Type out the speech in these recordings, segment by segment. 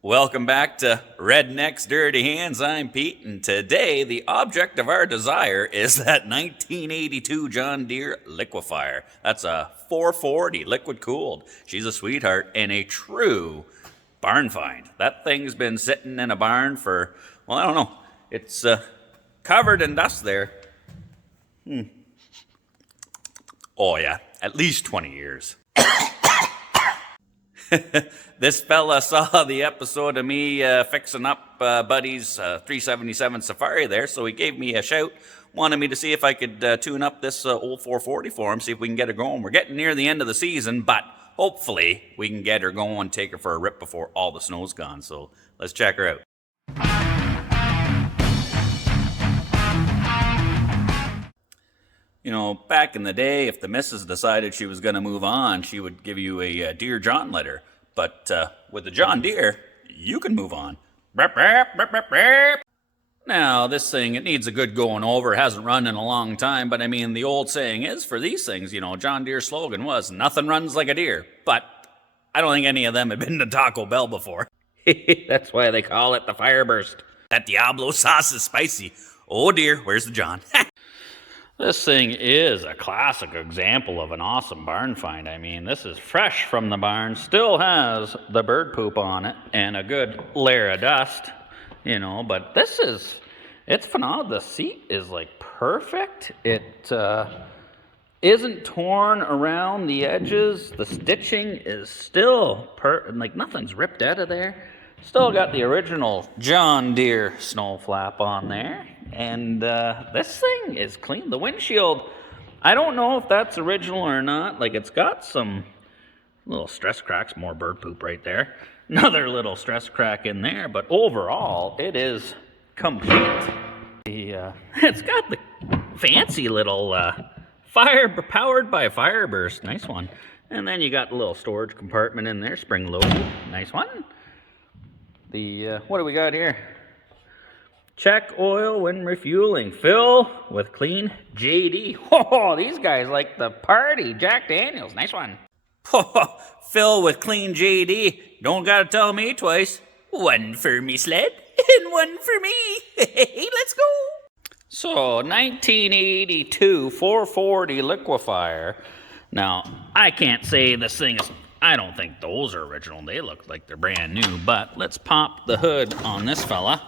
Welcome back to Redneck's Dirty Hands. I'm Pete, and today the object of our desire is that 1982 John Deere Liquifire. That's a 440 liquid cooled. She's a sweetheart and a true barn find. That thing's been sitting in a barn for, well, I don't know. It's covered in dust there. Oh yeah, at least 20 years. This fella saw the episode of me fixing up Buddy's 377 Safari there, so he gave me a shout, wanted me to see if I could tune up this old 440 for him, see if we can get her going. We're getting near the end of the season, but hopefully we can get her going, take her for a rip before all the snow's gone, so let's check her out. You know, back in the day, if the missus decided she was going to move on, she would give you a Dear John letter. But with the John Deere, you can move on. Now, this thing, it needs a good going over. It hasn't run in a long time, but I mean, the old saying is for these things, you know, John Deere's slogan was, nothing runs like a deer. But I don't think any of them had been to Taco Bell before. That's why they call it the Fireburst. That Diablo sauce is spicy. Oh dear, where's the John? This thing is a classic example of an awesome barn find. I mean, this is fresh from the barn, still has the bird poop on it and a good layer of dust, you know, but it's phenomenal. The seat is like perfect. It isn't torn around the edges. The stitching is still like nothing's ripped out of there. Still got the original John Deere snow flap on there. And this thing is clean. The windshield, I don't know if that's original or not. Like, it's got some little stress cracks, more bird poop right there. Another little stress crack in there. But overall, it is complete. It's got the fancy little powered by Fireburst. Nice one. And then you got the little storage compartment in there, spring loaded. Nice one. What do we got here? Check oil when refueling. Fill with clean JD. Oh, these guys like the party. Jack Daniels. Nice one. Fill with clean JD. Don't gotta tell me twice. One for me sled and one for me. Hey, let's go. So, 1982 440 Liquifire. Now, I can't say this thing is... I don't think those are original. They look like they're brand new. But let's pop the hood on this fella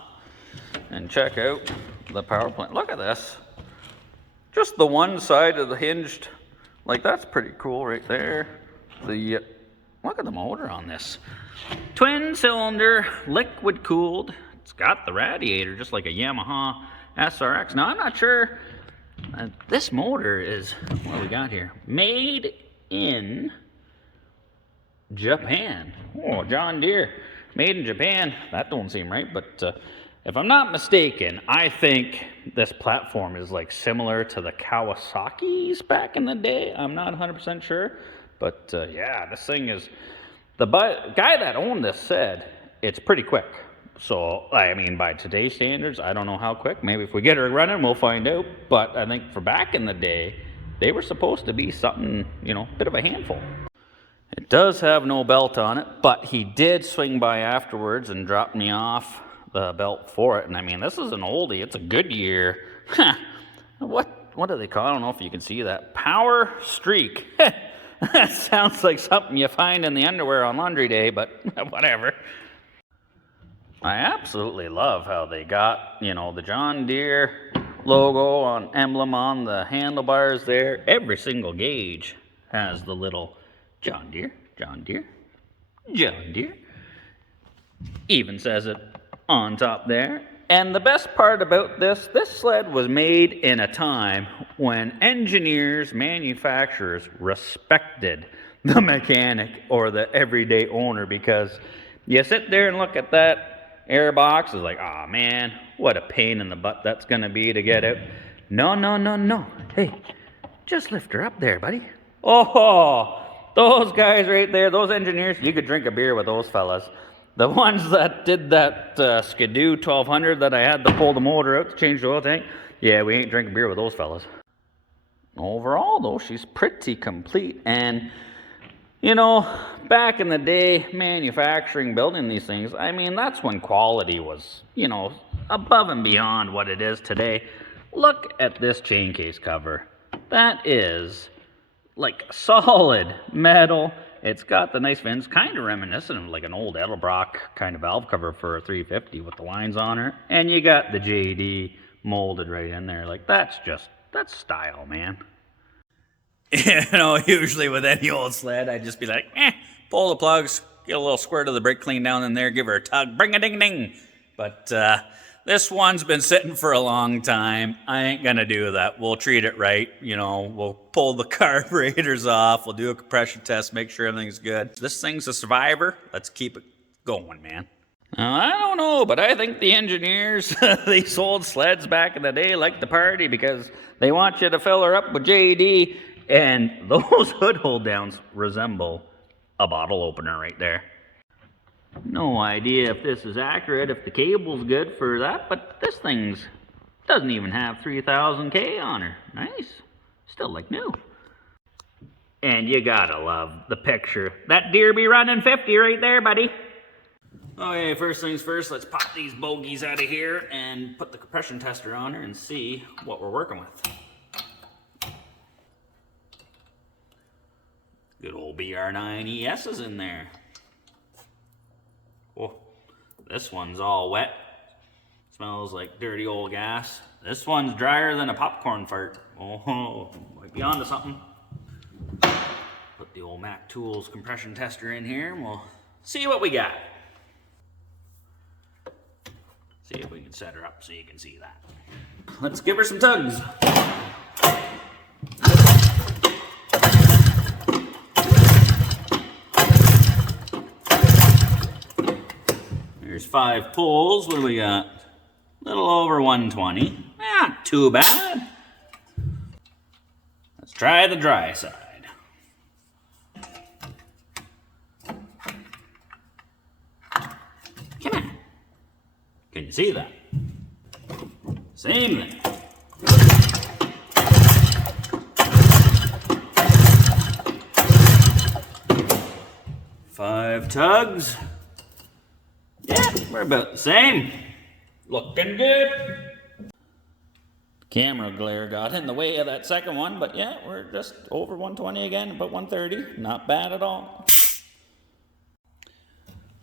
and check out the power plant. Look at this. Just the one side of the hinged, like that's pretty cool right there. Look at the motor on this. Twin cylinder, liquid cooled. It's got the radiator just like a Yamaha SRX. Now I'm not sure, this motor is, what do we got here? Made in Japan. Oh, John Deere, made in Japan. That don't seem right, but if I'm not mistaken, I think this platform is like similar to the Kawasaki's back in the day. I'm not 100% sure, but yeah, this thing is, the guy that owned this said it's pretty quick. So, I mean, by today's standards, I don't know how quick. Maybe if we get her running, we'll find out. But I think for back in the day, they were supposed to be something, you know, a bit of a handful. It does have no belt on it, but he did swing by afterwards and drop me off the belt for it. And I mean, this is an oldie. It's a Goodyear. What do they call it? I don't know if you can see that. Power Streak. That sounds like something you find in the underwear on laundry day, but whatever. I absolutely love how they got, you know, the John Deere logo emblem on the handlebars there. Every single gauge has the little John Deere, John Deere, John Deere. Even says it on top there. And the best part about this sled was made in a time when engineers, manufacturers respected the mechanic or the everyday owner, because you sit there and look at that air box, it's like, oh man, what a pain in the butt that's going to be to get out. No. Hey, just lift her up there, buddy. Oh, those guys right there, those engineers, you could drink a beer with those fellas. The ones that did that Skidoo 1200 that I had to pull the motor out to change the oil tank, yeah, we ain't drinking beer with those fellas. Overall, though, she's pretty complete. And You know, back in the day, manufacturing, building these things, I mean, that's when quality was, you know, above and beyond what it is today. Look at this chain case cover. That is like solid metal. It's got the nice fins, kind of reminiscent of like an old Edelbrock kind of valve cover for a 350 with the lines on it. And you got the JD molded right in there. Like, that's style, man. You know, usually with any old sled, I'd just be like, pull the plugs, get a little squirt of the brake clean down in there, give her a tug, bring a ding ding. But this one's been sitting for a long time. I ain't gonna do that. We'll treat it right. You know, we'll pull the carburetors off. We'll do a compression test, make sure everything's good. This thing's a survivor. Let's keep it going, man. Now, I don't know, but I think the engineers, these old sleds back in the day, like to party because they want you to fill her up with JD. And those hood hold downs resemble a bottle opener right there. No idea if this is accurate, if the cable's good for that, but this thing's doesn't even have 3,000 K on her. Nice. Still like new. And you gotta love the picture. That Deere be running 50 right there, buddy. Okay, first things first, let's pop these bogies out of here and put the compression tester on her and see what we're working with. Good old BR9 ES is in there. Oh, this one's all wet. Smells like dirty old gas. This one's drier than a popcorn fart. Oh, might be onto something. Put the old Mac Tools compression tester in here and we'll see what we got. See if we can set her up so you can see that. Let's give her some tugs. There's 5 pulls. What do we got? A little over 120. Not too bad. Let's try the dry side. Come on. Can you see that? Same thing. Five tugs. Yeah, we're about the same. Looking good. Camera glare got in the way of that second one, but yeah, we're just over 120 again, about 130. Not bad at all.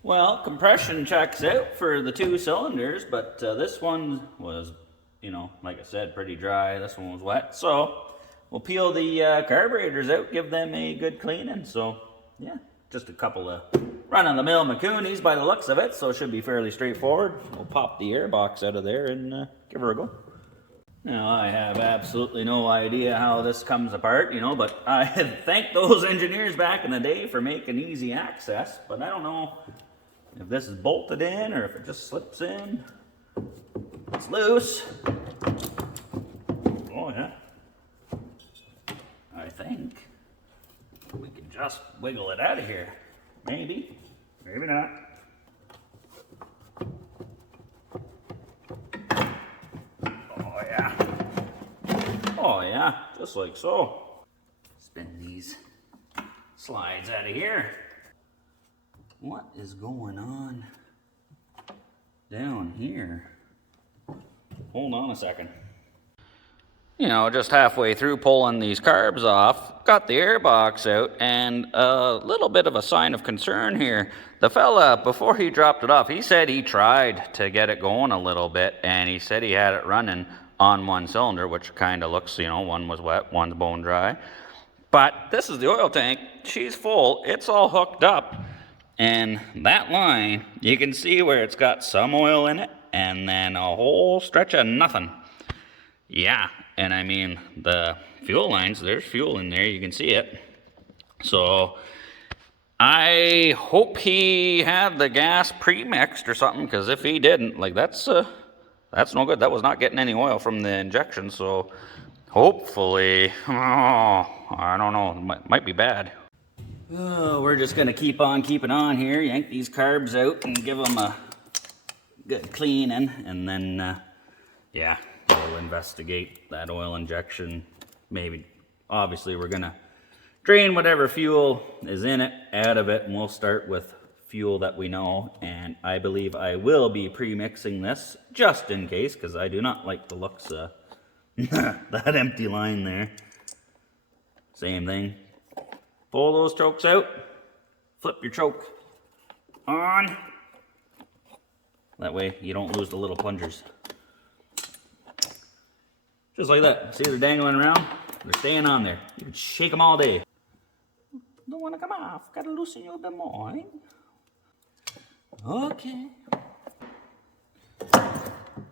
Well, compression checks out for the 2 cylinders, but this one was, you know, like I said, pretty dry. This one was wet. So we'll peel the carburetors out, give them a good cleaning. So yeah, just a couple of run-of-the-mill Macoonies by the looks of it, so it should be fairly straightforward. We'll pop the air box out of there and give her a go. Now, I have absolutely no idea how this comes apart, you know, but I thank those engineers back in the day for making easy access, but I don't know if this is bolted in or if it just slips in. It's loose. Oh, yeah. I think we can just wiggle it out of here. Maybe. Maybe not. Oh, yeah. Oh, yeah. Just like so. Spin these slides out of here. What is going on down here? Hold on a second. You know, just halfway through pulling these carbs off, got the air box out, and a little bit of a sign of concern here. The fella, before he dropped it off, he said he tried to get it going a little bit, and he said he had it running on 1 cylinder, which kind of looks, you know, one was wet, one's bone dry. But this is the oil tank. She's full. It's all hooked up. And that line, you can see where it's got some oil in it, and then a whole stretch of nothing. Yeah, and I mean, the fuel lines, there's fuel in there, you can see it. So, I hope he had the gas pre-mixed or something, because if he didn't, like, that's no good. That was not getting any oil from the injection, so hopefully, I don't know, it might be bad. Oh, we're just going to keep on keeping on here, yank these carbs out and give them a good cleaning, and then, yeah, we'll investigate that oil injection. Maybe, obviously, we're going to drain whatever fuel is in it out of it, and we'll start with fuel that we know. And I believe I will be pre-mixing this just in case, because I do not like the looks of that empty line there. Same thing. Pull those chokes out, flip your choke on. That way you don't lose the little plungers. Just like that. See, they're dangling around. They're staying on there. You can shake them all day. Don't want to come off. Got to loosen you a bit more. Eh? Okay.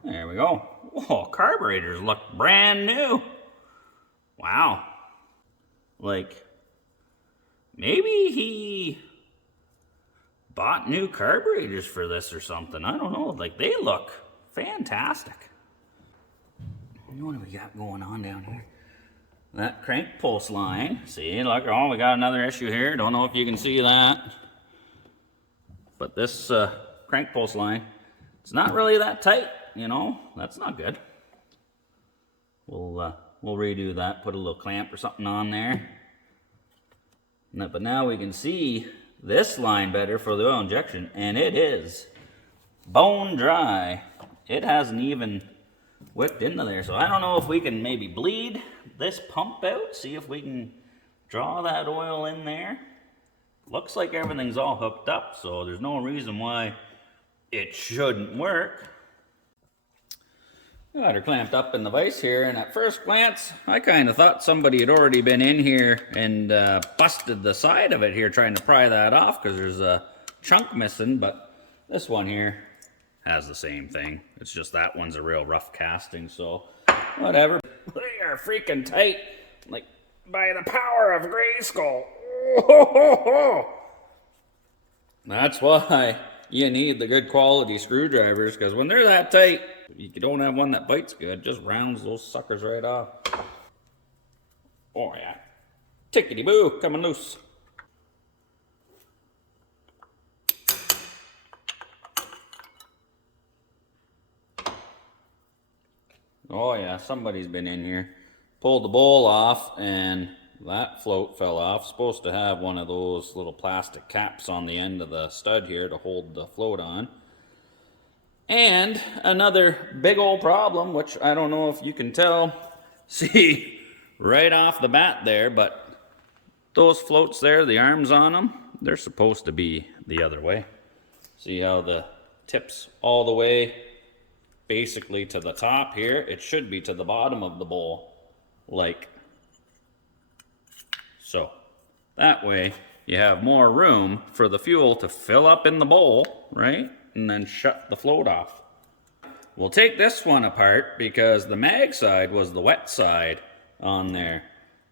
There we go. Whoa, carburetors look brand new. Wow. Like, maybe he bought new carburetors for this or something. I don't know. Like, they look fantastic. What do we got going on down here? That crank pulse line. See, look, oh, we got another issue here. Don't know if you can see that. But this crank pulse line, it's not really that tight, you know. That's not good. We'll redo that, put a little clamp or something on there. But now we can see this line better for the oil injection, and it is bone dry. It hasn't even whipped into there, so I don't know if we can maybe bleed this pump out, see if we can draw that oil in there. Looks like everything's all hooked up, so there's no reason why it shouldn't work. Got her clamped up in the vise here, and at first glance, I kind of thought somebody had already been in here and busted the side of it here trying to pry that off because there's a chunk missing, but this one here has the same thing. It's just that one's a real rough casting, so whatever. They are freaking tight, like by the power of Grayskull. That's why you need the good quality screwdrivers, because when they're that tight, you don't have one that bites good, just rounds those suckers right off. Oh yeah. Tickety boo, coming loose. Oh yeah, somebody's been in here. Pulled the bowl off and that float fell off. Supposed to have one of those little plastic caps on the end of the stud here to hold the float on. And another big old problem, which I don't know if you can tell, see right off the bat there, but those floats there, the arms on them, they're supposed to be the other way. See how the tips all the way basically to the top here? It should be to the bottom of the bowl, like so. That way you have more room for the fuel to fill up in the bowl, right? And then shut the float off. We'll take this one apart because the mag side was the wet side on there.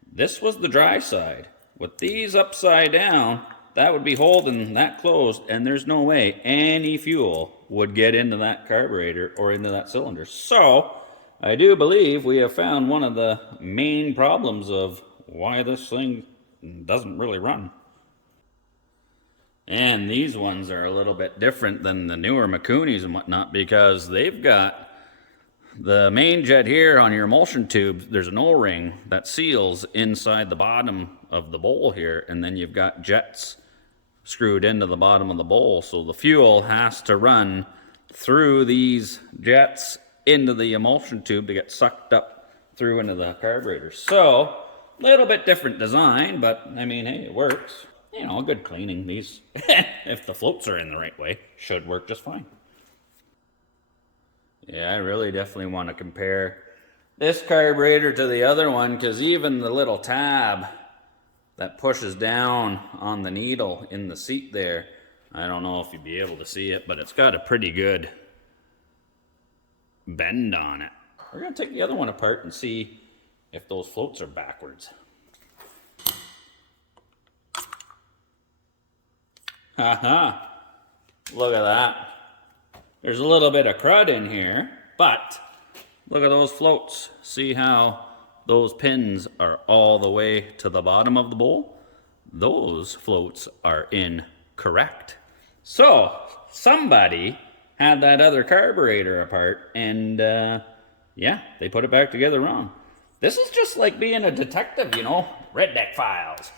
This was the dry side. With these upside down, that would be holding that closed, and there's no way any fuel would get into that carburetor or into that cylinder. So I do believe we have found one of the main problems of why this thing doesn't really run. And these ones are a little bit different than the newer Makunis and whatnot, because they've got the main jet here on your emulsion tube. There's an O-ring that seals inside the bottom of the bowl here, and then you've got jets screwed into the bottom of the bowl. So the fuel has to run through these jets into the emulsion tube to get sucked up through into the carburetor. So a little bit different design, but I mean, hey, it works. You know, good cleaning. These, if the floats are in the right way, should work just fine. Yeah, I really definitely want to compare this carburetor to the other one, because even the little tab that pushes down on the needle in the seat there, I don't know if you'd be able to see it, but it's got a pretty good bend on it. We're going to take the other one apart and see if those floats are backwards. Haha, look at that. There's a little bit of crud in here, but look at those floats. See how those pins are all the way to the bottom of the bowl? Those floats are incorrect. So somebody had that other carburetor apart, and yeah, they put it back together wrong. This is just like being a detective, you know? Redneck Files.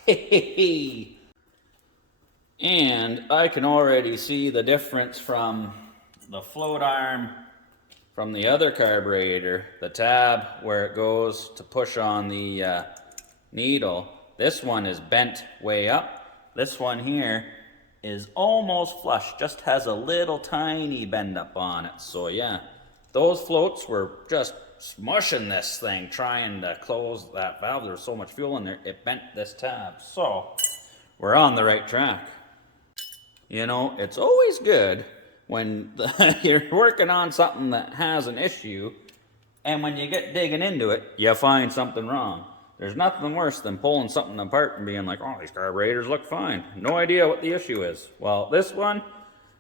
And I can already see the difference from the float arm from the other carburetor, the tab where it goes to push on the needle. This one is bent way up. This one here is almost flush, just has a little tiny bend up on it. So yeah, those floats were just smushing this thing, trying to close that valve. There was so much fuel in there, it bent this tab. So we're on the right track. You know, it's always good when you're working on something that has an issue, and when you get digging into it, you find something wrong. There's nothing worse than pulling something apart and being like, oh, these carburetors look fine. No idea what the issue is. Well, this one,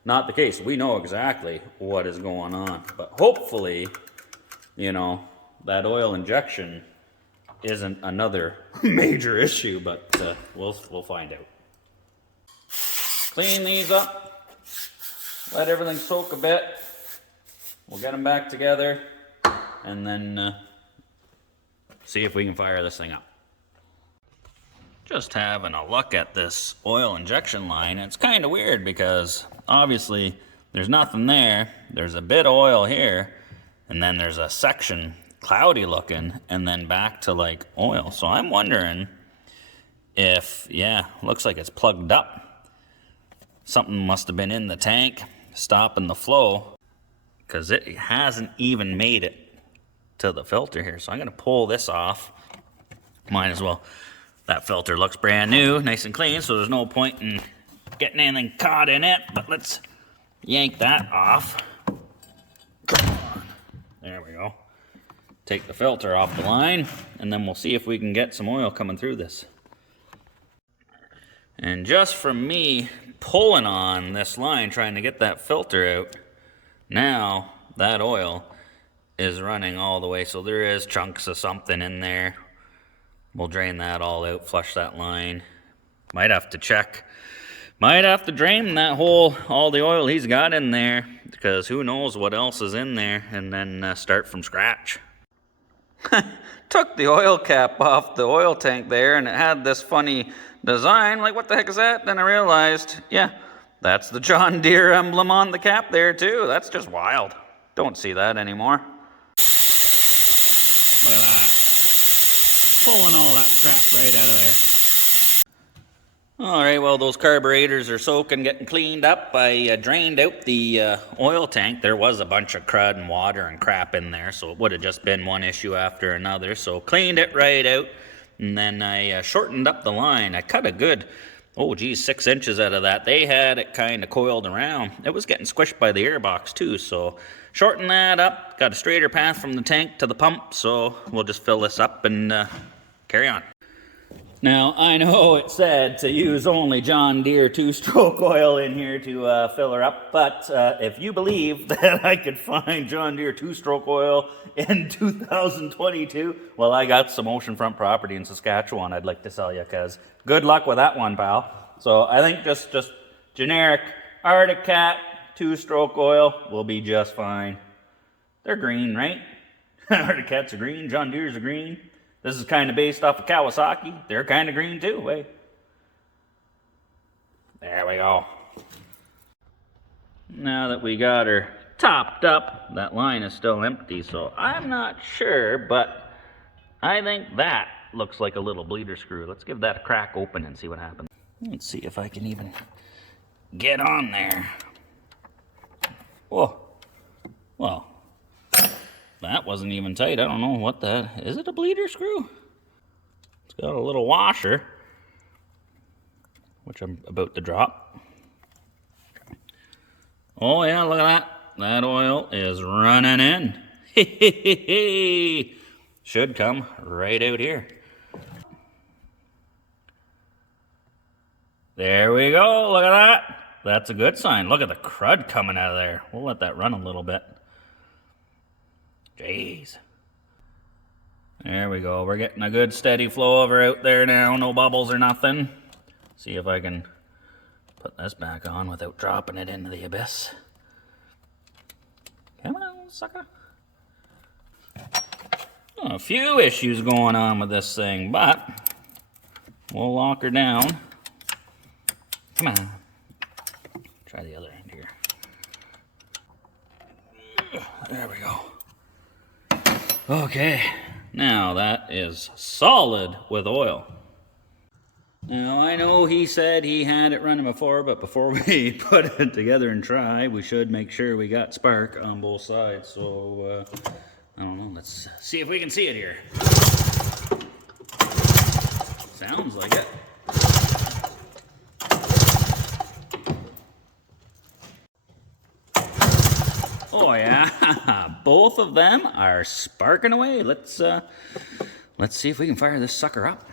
not the case. We know exactly what is going on. But hopefully, you know, that oil injection isn't another major issue, but we'll find out. Clean these up. Let everything soak a bit. We'll get them back together and then see if we can fire this thing up. Just having a look at this oil injection line. It's kind of weird because obviously there's nothing there. There's a bit of oil here, and then there's a section cloudy looking, and then back to like oil. So I'm wondering if, yeah, looks like it's plugged up. Something must have been in the tank stopping the flow, because it hasn't even made it to the filter here. So I'm going to pull this off. Might as well. That filter looks brand new, nice and clean, so there's no point in getting anything caught in it. But let's yank that off. Come on. There we go. Take the filter off the line, and then we'll see if we can get some oil coming through this. And just from me pulling on this line, trying to get that filter out, now that oil is running all the way. So there is chunks of something in there. We'll drain that all out, flush that line. Might have to check. Might have to drain that whole, all the oil he's got in there, because who knows what else is in there, and then start from scratch. Took the oil cap off the oil tank there, and it had this funny design. Like, what the heck is that? Then I realized, yeah, that's the John Deere emblem on the cap there too. That's just wild. Don't see that anymore. Look at that. Pulling all that crap right out of there. Alright, well, those carburetors are soaking, getting cleaned up. I drained out the oil tank. There was a bunch of crud and water and crap in there, so it would have just been one issue after another. So cleaned it right out, and then I shortened up the line. I cut a good, 6 inches out of that. They had it kind of coiled around. It was getting squished by the airbox too, so shorten that up. Got a straighter path from the tank to the pump, so we'll just fill this up and carry on. Now, I know it said to use only John Deere 2-stroke oil in here to fill her up, but if you believe that I could find John Deere 2-stroke oil in 2022, well, I got some oceanfront property in Saskatchewan I'd like to sell you, because good luck with that one, pal. So I think just generic Arctic Cat 2-stroke oil will be just fine. They're green, right? Arctic Cats are green, John Deere's are green. This is kind of based off of Kawasaki. They're kind of green too, eh? There we go. Now that we got her topped up, that line is still empty, so I'm not sure, but I think that looks like a little bleeder screw. Let's give that a crack open and see what happens. Let's see if I can even get on there. Whoa. Well, that wasn't even tight. I don't know what that is. It a bleeder screw? It's got a little washer, which I'm about to drop. Oh yeah, look at that. That oil is running in. Should come right out here. There we go. Look at that. That's a good sign. Look at the crud coming out of there. We'll let that run a little bit. Jeez. There we go. We're getting a good steady flow over out there now. No bubbles or nothing. See if I can put this back on without dropping it into the abyss. Come on, sucker. A few issues going on with this thing, but we'll lock her down. Come on. Try the other end here. There we go. Okay, now that is solid with oil. Now, I know he said he had it running before, but before we put it together and try, we should make sure we got spark on both sides. So, I don't know, let's see if we can see it here. Sounds like it. Oh yeah, both of them are sparking away. Let's see if we can fire this sucker up.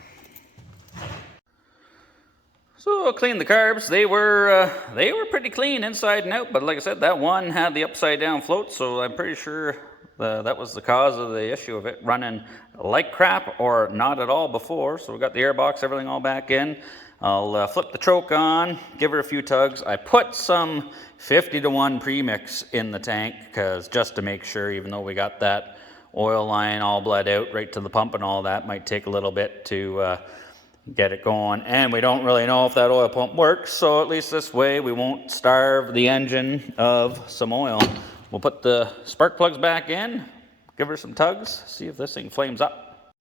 So clean the carbs. They were pretty clean inside and out, but like I said, that one had the upside down float, so I'm pretty sure that was the cause of the issue of it running like crap or not at all before. So we got the airbox, everything all back in. I'll flip the choke on, give her a few tugs. I put some 50-to-1 premix in the tank because just to make sure, even though we got that oil line all bled out right to the pump and all that, might take a little bit to get it going. And we don't really know if that oil pump works, so at least this way we won't starve the engine of some oil. We'll put the spark plugs back in, give her some tugs, see if this thing flames up.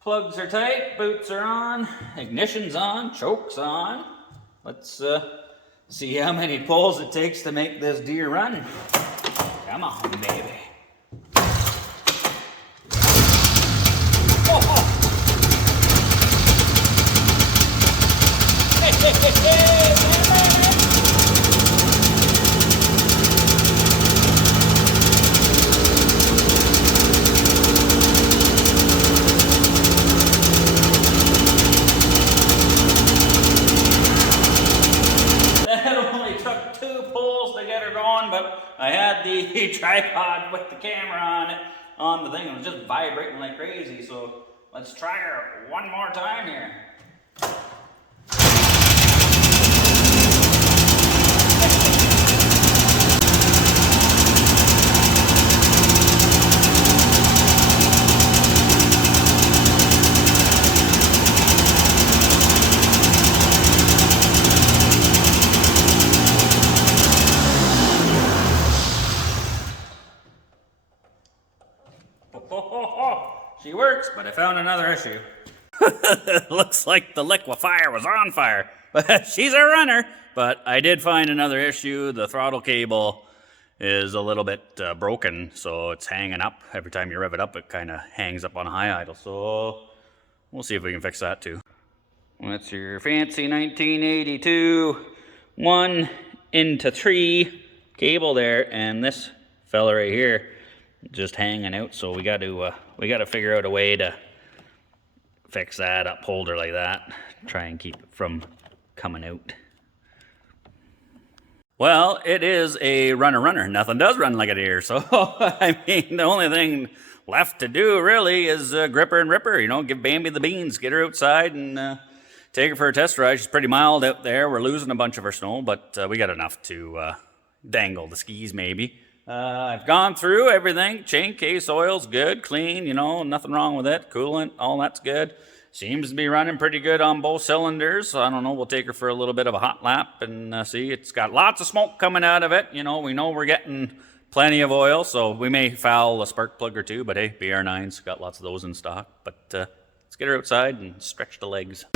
Plugs are tight, boots are on, ignition's on, choke's on. Let's see how many pulls it takes to make this Deere run. Come on, baby. Oh. Hey. But I had the tripod with the camera on it, on the thing. It was just vibrating like crazy. So let's try her one more time here. She works, but I found another issue. Looks like the Liquifire was on fire, but she's a runner. But I did find another issue. The throttle cable is a little bit broken, so it's hanging up. Every time you rev it up, it kind of hangs up on high idle. So we'll see if we can fix that too. That's your fancy 1982 1-into-3 cable there, and this fella right here just hanging out. So we got to figure out a way to fix that up, hold her like that, try and keep it from coming out. Well, it is a runner. Nothing does run like a Deere. So I mean, the only thing left to do really is grip her and rip her. You know, give Bambi the beans, get her outside and take her for a test ride. She's pretty mild out there. We're losing a bunch of her snow, but we got enough to dangle the skis maybe. I've gone through everything. Chain case oil's good, clean, you know, nothing wrong with it. Coolant, all that's good. Seems to be running pretty good on both cylinders. So I don't know, we'll take her for a little bit of a hot lap and see. It's got lots of smoke coming out of it. You know, we know we're getting plenty of oil, so we may foul a spark plug or two, but hey, BR9's got lots of those in stock. But let's get her outside and stretch the legs.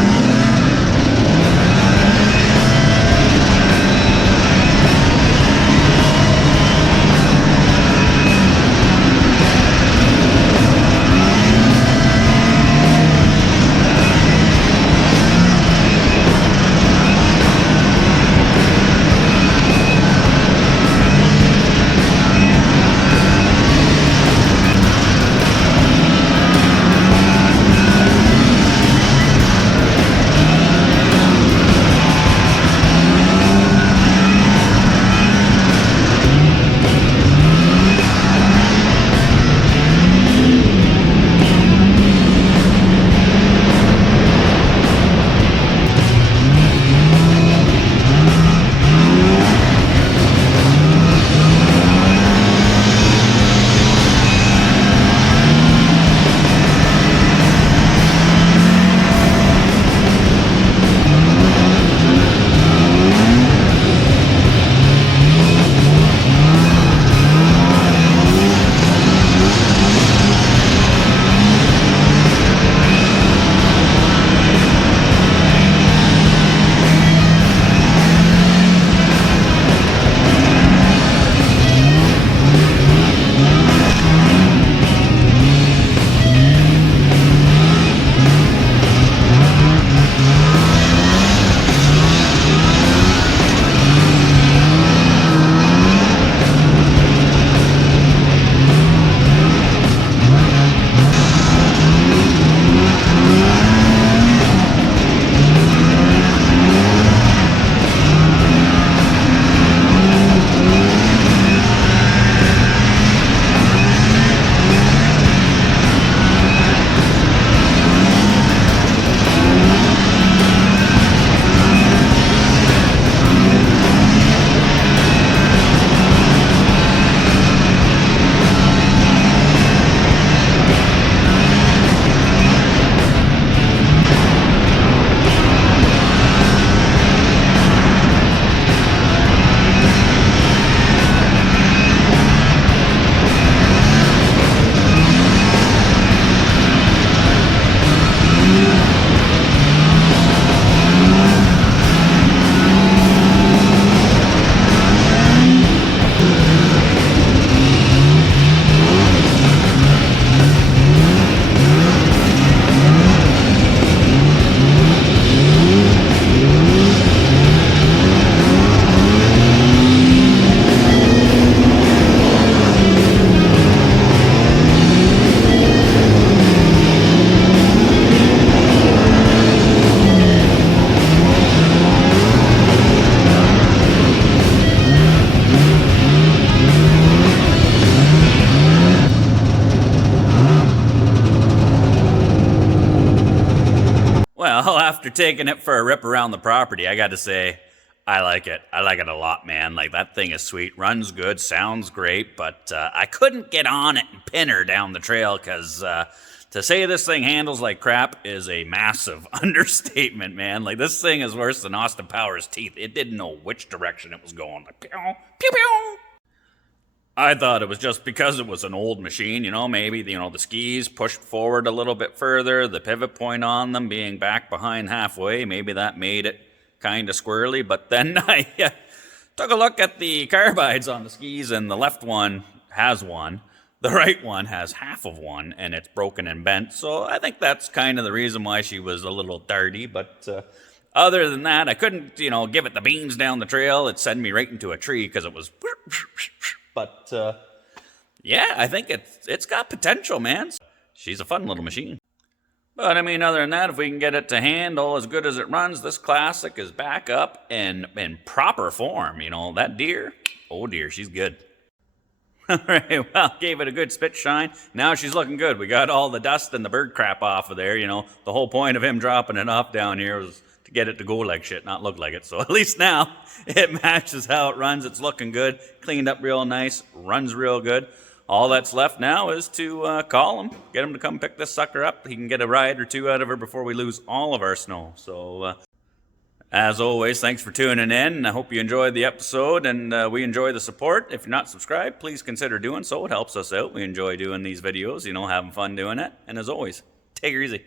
after taking it for a rip around the property, I got to say, I like it. I like it a lot, man. Like, that thing is sweet, runs good, sounds great, but I couldn't get on it and pin her down the trail because to say this thing handles like crap is a massive understatement, man. Like, this thing is worse than Austin Powers' teeth. It didn't know which direction it was going. Like, pew, pew, pew. I thought it was just because it was an old machine, maybe, the skis pushed forward a little bit further, the pivot point on them being back behind halfway, maybe that made it kind of squirrely. But then I took a look at the carbides on the skis, and the left one has one. The right one has half of one, and it's broken and bent. So I think that's kind of the reason why she was a little dirty. But other than that, I couldn't, give it the beans down the trail. It'd send me right into a tree because it was... But, yeah, I think it's got potential, man. She's a fun little machine. But, I mean, other than that, if we can get it to handle as good as it runs, this classic is back up in proper form. That Deere, oh dear, she's good. All right, well, gave it a good spit shine. Now she's looking good. We got all the dust and the bird crap off of there. The whole point of him dropping it off down here was to get it to go like shit, not look like it. So at least now it matches how it runs. It's looking good, cleaned up real nice, runs real good. All that's left now is to call him, get him to come pick this sucker up. He can get a ride or two out of her before we lose all of our snow. So as always, thanks for tuning in. I hope you enjoyed the episode, and we enjoy the support. If you're not subscribed, please consider doing so. It helps us out. We enjoy doing these videos, having fun doing it. And as always, take it easy.